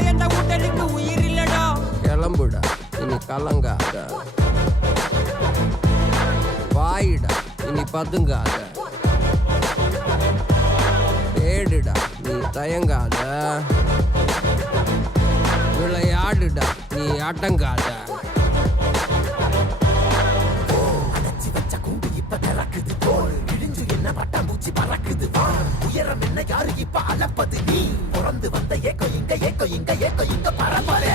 பயந்த உடலுக்கு உயிர் இல்லடா. கிளம்புடா இனி கலங்காத, வாயிடா இனி பதுங்காத, தேடுடா நீ தயங்காத, விளையாடுடா நீ அடங்காத. திறக்குது போல் இழிஞ்சு என்ன பட்டாம்பூச்சி பறக்குது வா. உயரம் என்ன யாரு இப்ப அளப்பது நீ. பிறந்து வந்த ஏக்கோ இங்க ஏக்கோ இங்க ஏக்கோ இங்க பரம்பரை.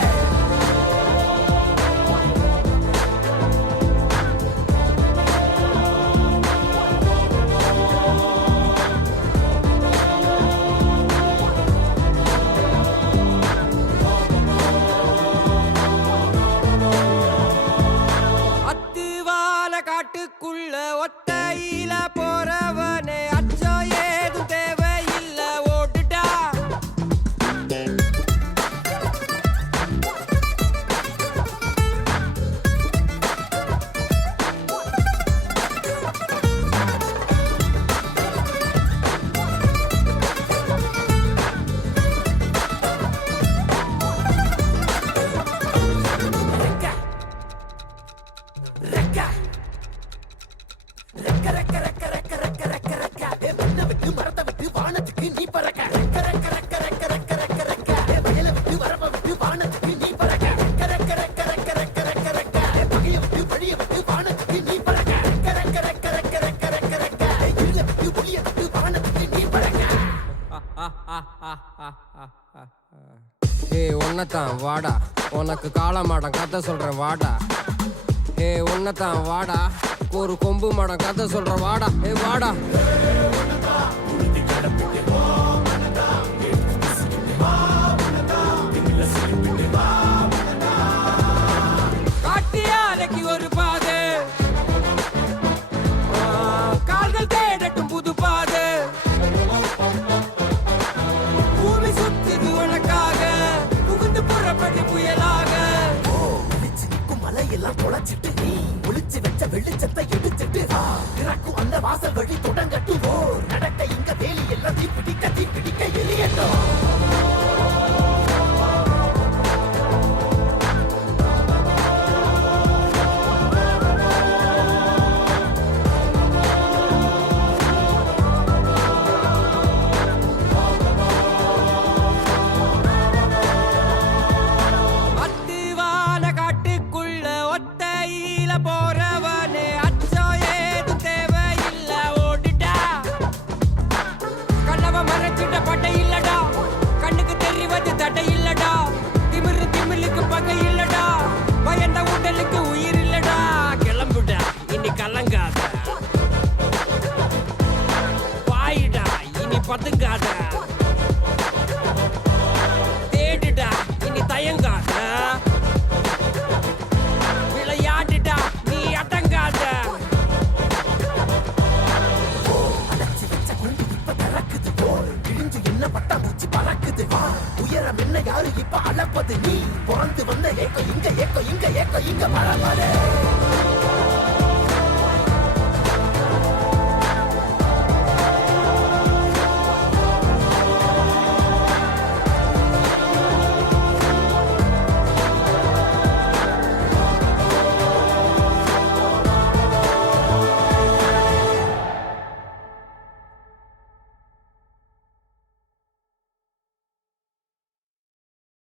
காட்டுக்குள்ள ஒத்தையில போறவனே அச்சம் ஏதும் தேவையில்ல ஓட்டுடா. உன்னதான் வாடா, உனக்கு காளமாடம் கதை சொல்றேன் வாடா. உன்னதான் வாடா, ஒரு கொம்பு மாடம் கதை சொல்ற வாடா. வாடா காட்டியாலைக்கு ஒரு பாதை, கால்கள் தேடட்டும் புது பாதை. பூமி சுத்துது உனக்காக, புகுந்து புறப்பட்டு புயலாக. மலையெல்லாம் தொலைச்சிட்டு நீ ஒளிச்சு வச்ச வெளிச்சத்தை எடுத்துட்டு திறக்கும் அந்த வாசல் வழி தொடங்கட்டும். நடக்க இங்க வேலி எல்லாம் தீப்பிடிக்க எரியட்டும். போறவனே அச்சம் ஏதும் தேவையில்ல ஓடிட்டா. கண்ணவ மறைச்சிட்ட பட்டை இல்லடா, கண்ணுக்கு தெரிவது தடை இல்லடா. திமிலுக்கு பகை இல்லடா, பயந்த உடலுக்கு உயிர் இல்லடா. கிளம்புடா இனி கலங்காத, வாயிடா இனி பதுங்காத, தேடுடா இனி தயங்காத, விளையாடுடா நீ அடங்காத. என்ன பட்டாம்பூச்சி பறக்குது வா. உயரம் என்ன யாரு இப்ப அளப்பது நீ. பிறந்து வந்த ஏக்கோ இங்க ஏக்கோ இங்க ஏக்கோ இங்க பரம்பரை.